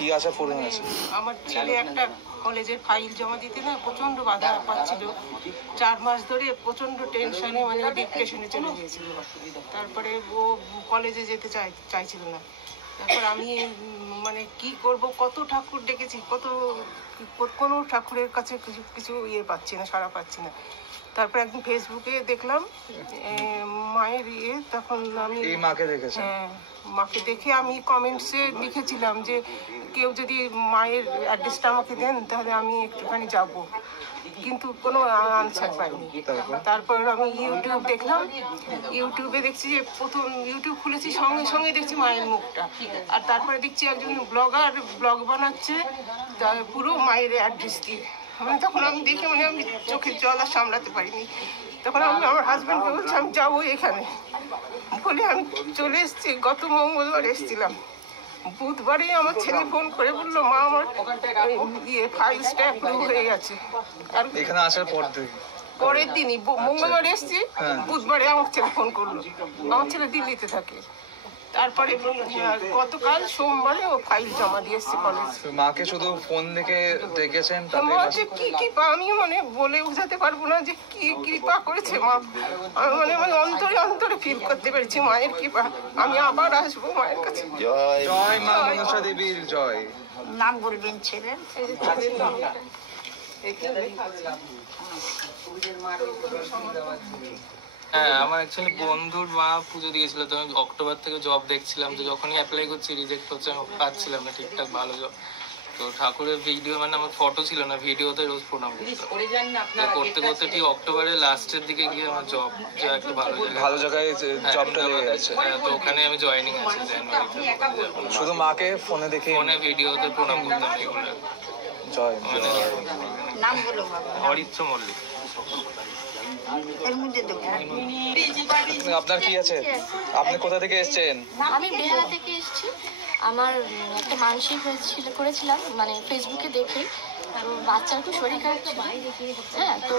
কি আশা পূরণ হয়েছে? আমার ছেলে একটা কলেজের ফাইল জমা দিতে না প্রচন্ড বাধা পাচ্ছিল, 4 মাস ধরে প্রচন্ড টেনশনে, মানে ডিপ্রেশনে চলে গিয়েছিল। তারপরে ও কলেজে যেতে চাইছিল না। তারপর আমি মানে কি করব, কত ঠাকুর ডেকেছি, কোনো ঠাকুরের কাছে কিছু ইয়ে পাচ্ছি না, সাড়া পাচ্ছি না। তারপর একদিন ফেসবুকে দেখলাম মায়ের ইয়ে, তখন আমি মাকে দেখেছি। হ্যাঁ, মাকে দেখে আমি কমেন্টসে লিখেছিলাম যে কেউ যদি মায়ের অ্যাড্রেসটা আমাকে দেন তাহলে আমি একটুখানি যাব, কিন্তু কোনো আনসার পাইনি। তারপর আমি ইউটিউব দেখলাম, ইউটিউবে দেখছি যে প্রথম ইউটিউব খুলেছি সঙ্গে সঙ্গে দেখছি মায়ের মুখটা, আর তারপরে দেখছি একজন ব্লগার ব্লগ বানাচ্ছে পুরো মায়ের অ্যাড্রেস দিয়ে। মানে তখন আমি দেখে মানে আমি চোখের জল আর সামলাতে পারিনি। তখন আমি আমার হাজব্যান্ডকে বলছি আমি যাবো এখানে বলে আমি চলে এসেছি। গত মঙ্গলবার এসেছিলাম, বুধবারে আমার ছেলে ফোন করে বললো মা আমার ইয়ে ফাইলসটা অ্যাপ্রুভ হয়ে গেছে। আর এখানে আসার পরের দিনই মঙ্গলবার এসছি, বুধবারে আমার ছেলে ফোন করলো। আমার ছেলে দিল্লিতে থাকে। তারপরে গতকাল সোমবারে ও ফাইল জমা দিয়ে এসছে কলেজ। মাকে শুধু ফোন দেখে দেখেছেন? মাকে কি কৃপা আমি মানে বলে বোঝাতে পারবো না যে কি কৃপা করেছে মা। আমি মানে অন্তরে অন্তরে ফিল করতে পেরেছি মায়ের কৃপা। আমি আবার আসবো মায়ের কাছে। জয় জয় মা মনসা দেবীর জয়। নাম বলবেন ছেলের? হ্যাঁ, আমার অ্যাকচুয়ালি বন্ধুর মা পুজো দিয়েছিল, তো আমি অক্টোবর থেকে জব দেখছিলাম, তো যখনই অ্যাপ্লাই করছি রিজেক্ট হচ্ছে, আমি পাচ্ছিলাম না ঠিকঠাক ভালো জব। তো ঠাকুরের ভিডিও, মানে আমার ফটো ছিল না, ভিডিওতে রোজ প্রণাম করতাম। করতে করতে ঠিক অক্টোবরের লাস্টের দিকে গিয়ে আমার জব একটু ভালো জায়গায় জবটা লেগে গেছে। তো ওখানে আমি জয়েনিং আছি জানুয়ারিতে। শুধু মাকে ফোনে দেখে ফোনে ভিডিওতে প্রণাম করতাম এগুলো। জয় মানে নাম বলো। অরিত্র মল্লিক। আপনার কি আছে? আপনি কোথা থেকে এসেছেন? আমি বেহালা থেকে এসেছি। আমার একটা মানসিক করেছিলাম, মানে ফেসবুকে দেখে। তো বাচ্চার খুব শরীর খারাপ ছিল, হ্যাঁ। তো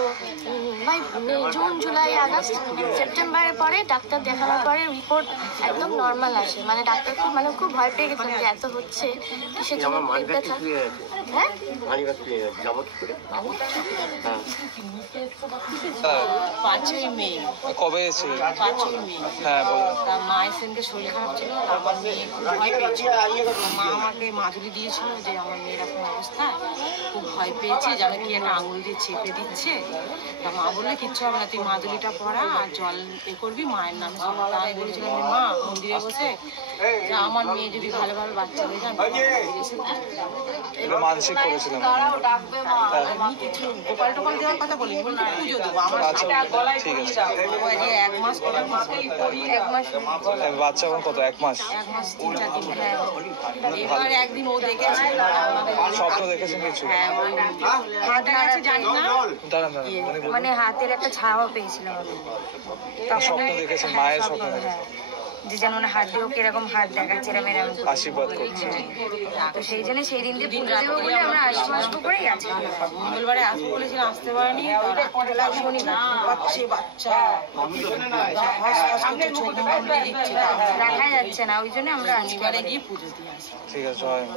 জুন জুলাই আগস্ট সেপ্টেম্বরের পরে ডাক্তার দেখানোর পরে রিপোর্ট একদম নর্মাল আসে। মানে ডাক্তার খুব ভয় পেয়ে গেছিলাম যে এত হচ্ছে কিসের জন্য পেট ব্যথা। হ্যাঁ, পাঁচই মে। কবে এসে? 5ই মে। হ্যাঁ বলুন। তা মায়ের সেদিনকে শরীর খারাপ ছিল, আমার মেয়ে খুব ভয় পেয়েছিল। মা আমাকে মাদুলি দিয়েছিল যে আমার মেয়ের এখন অবস্থা খুব ভয় পেয়েছে, যেন কি একটা আঙুল দিয়ে চেপে দিচ্ছে। তা মা বললে কিচ্ছু হবে না, তুই মাদুলিটা পরা আর জল করবি, মায়ের নামে। তাই বলেছিলাম যে মা মন্দিরে বসে যে আমার মেয়ে যদি ভালোভাবে বাচ্চা হয়ে যায় মানসিক করেছিলাম। আমি কিছু গোপাল টোপাল দেওয়ার কথা বলি, পুজো দেবো আমার। ঠিক আছে। 1 মাস বাচ্চা এখন কত? 1 মাস? 1 মাস 3-4 দিন। হ্যাঁ, এবার একদিন ও দেখেছে স্বপ্ন দেখেছেন কিছু? হ্যাঁ, হাত দেখাচ্ছে জানি না, দাঁড়ান মানে হাতের একটা ছাওয়া পেয়েছিলাম স্বপ্ন দেখেছেন? মায়ের স্বপ্ন দেখেছেন যে যেমন হাত দিয়েও কিরকম হাত দেখাচ্ছে, এরম আশীর্বাদ করছে। তো সেই জন্য সেই দিন দিয়ে পুজো দেবো বলে আমরা আসবো করেই আছি। মঙ্গলবারে আসবো বলেছিলাম, আসতে পারিনি। বাচ্চা দেখা যাচ্ছে না, ওই জন্য আমরা শনিবারে গিয়ে পুজো দিয়ে আসি। ঠিক আছে, জয় মা।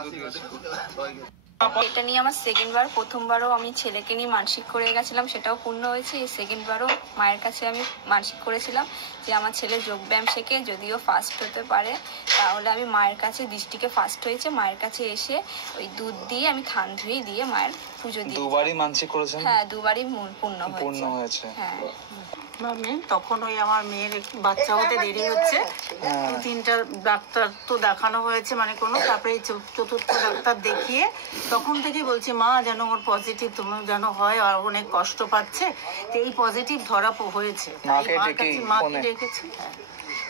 সিঁদুর দিয়েছে। এটা নিয়ে আমার সেকেন্ডবার, প্রথমবারও আমি ছেলেকে নিয়ে মানসিক করে গেছিলাম, সেটাও পূর্ণ হয়েছে। এই সেকেন্ডবারও মায়ের কাছে আমি মানসিক করেছিলাম যে আমার ছেলে যোগব্যায়াম শেখে, যদিও ফার্স্ট হতে পারে তাহলে আমি মায়ের কাছে, ডিস্ট্রিক্টে ফার্স্ট হয়েছে, মায়ের কাছে এসে ওই দুধ দিয়ে আমি থান ধুয়ে দিয়ে মায়ের পুজো দিই। দুবারই মানসিক করেছেন? হ্যাঁ, দুবারই পূর্ণ পূর্ণ হয়েছে। হয়েছে। হ্যাঁ, তখন ওই আমার মেয়ের একটু বাচ্চা হতে দেরি হচ্ছে, তিনটা ডাক্তার তো দেখানো হয়েছে, মানে কোনো, তারপরে এই চতুর্থ ডাক্তার দেখিয়ে তখন থেকে বলছি মা যেন ওর পজিটিভ তোমার যেন হয়, আর অনেক কষ্ট পাচ্ছে, তো এই পজিটিভ ধরা হয়েছে, মাকে মাকে ডেকেছি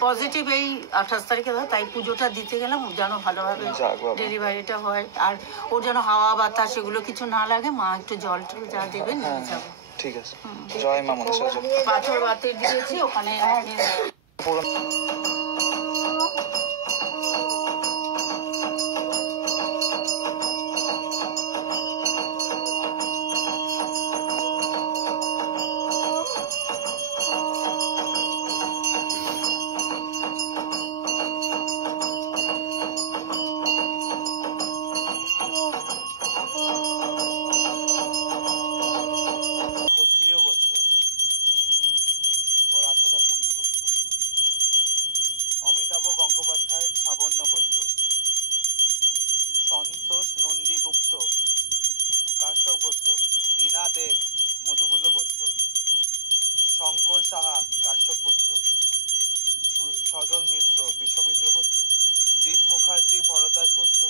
পজিটিভ এই 28 তারিখে, তাই পুজোটা দিতে গেলাম যেন ভালোভাবে ডেলিভারিটা হয়, আর ওর যেন হাওয়া বাতাস এগুলো কিছু না লাগে, মা একটু জল টল যা দেবে নিয়ে যাবো। ঠিক আছে, জয় মা মনসা। পাথর বাতে দিয়েছি ওখানে। ক্ষত্রিয় গোত্র, ওর আশাটা পূর্ণ করতে পারবে। অমিতাভ গঙ্গোপাধ্যায় সাবর্ণ গোত্র, সন্তোষ নন্দীগুপ্ত কাশ্যপ গোত্র, টিনা দেব মধুকুল্ল গোত্র, শঙ্কর সাহা কাশ্যপ গোত্র, সজল মিত্র বিশ্বমিত্র গোত্র, জিৎ মুখার্জি ভরদ্বাজ গোত্র,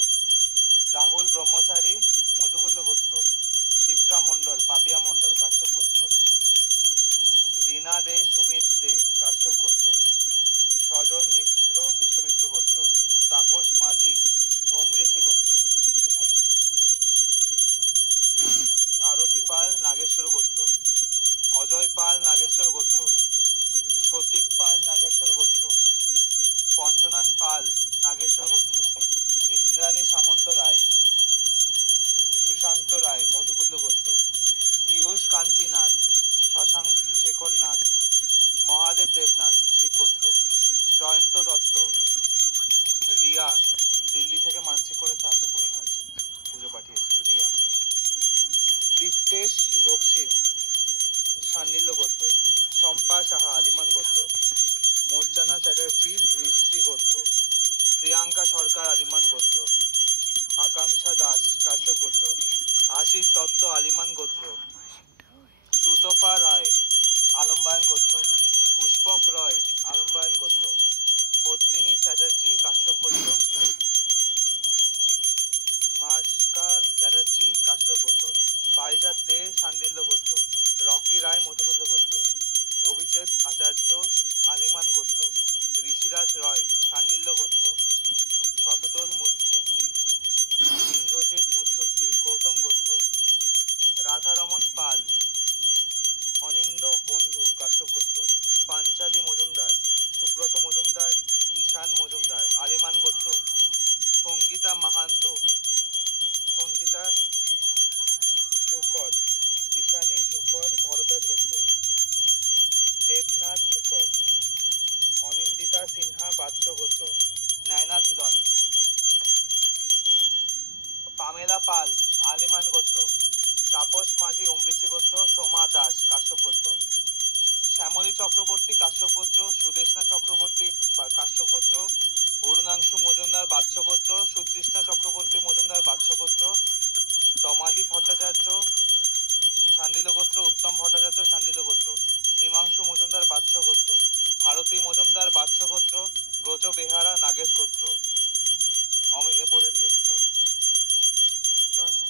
রাহুল ব্রহ্মচারী মধুকুল্ল গোত্র, শিপ্রা মণ্ডল পাপিয়া মণ্ডল কাশ্যপ গোত্র, রীনা দে সুমিত দে কাশ্যপ গোত্র, সজল মিত্র বিশ্বমিত্র গোত্র, তাপস মাঝি ওমঋষি গোত্র, আরতি পাল নাগেশ্বর গোত্র, অজয় পাল নাগেশ্বর গোত্র, সতীক পাল নাগেশ্বর গোত্র, পঞ্চনান পাল নাগেশ্বর গোত্র, ইন্দ্রাণী সামন্ত রায়, সুশান্ত রায় মধুকুল্ল গোত্র, পীয়ূষ কান্তি নাথ, শশাঙ্ক শেখর নাথ, মহাদেব দেবনাথ শিব গোত্র, জয়ন্ত দত্ত, রিয়া দিল্লি থেকে মানসিক করেছে, আশা পূরণ হয়েছে, পুজো পাঠিয়েছে রিয়া, দীপ্তেশ রক্ষিত সান্নিল্য গোত্র, শম্পা সাহা আলিমান গোত্র, মূর্ছনা চ্যাটার্জি ঋষি গোত্র, প্রিয়াঙ্কা সরকার আলিমান গোত্র, আকাঙ্ক্ষা দাস কাশ্যপ গোত্র, আশিস দত্ত আলিমান গোত্র, সুতপা রায় আলম্বায়ন গোত্র, পুষ্পক রয় আলম্বায়ন গোত্র, পদ্মিনী চ্যাটার্জি কাশ্যপ গোত্র, মাস্কা চ্যাটার্জি কাশ্যপ গোত্র, পারিজাত দে সান্ডিল্য গোত্র, রকি রায় মধুকুল্ল গোত্র, অভিজিৎ আচার্য আলিমান গোত্র, ঋষিরাজ রয় সান্ডিল্য গোত্র, শততল মুচ্ছিত্তি ইন্দ্রজিৎ মুচ্ছুত্তি গৌতম গোত্র, রাধারমন পাল অনিন্দ বন্ধু কাশ্যপ গোত্র, পাঞ্চালী মজুমদার, সুব্রত মজুমদার, ঈশান মজুমদার আলিমান গোত্র, সঙ্গীতা মাহান্ত, সঞ্চিতা শুকর, ঈশানী শুকর ভরদ্বাজ গোত্র, দেবনাথ শুকর, অনিন্দিতা সিনহা বাদশ গোত্র, নয়না ধিলন, পামেলা পাল আলিমান গোত্র, তাপস মাঝি অমৃষি গোত্র, সোমা দাস কাশ্যপ গোত্র, শ্যামলী চক্রবর্তী কাশ্যপ গোত্র, সুদেশনা চক্রবর্তী কাশ্যপ গোত্র, অরুণাংশু মজুমদার বাদশ গোত্র, সুতৃষ্ণা চক্রবর্তী মজুমদার বাদশ গোত্র, তমালী ভট্টাচার্য সান্ডিল্য গোত্র, উত্তম ভট্টাচার্য সান্ডিল্য গোত্র, হিমাংশু মজুমদার বাদশ গোত্র, ভারতী মজুমদার বাদশ গোত্র, ব্রজ বেহারা নাগেশ গোত্র। আমি বলে দিয়েছি সব। জয় মা।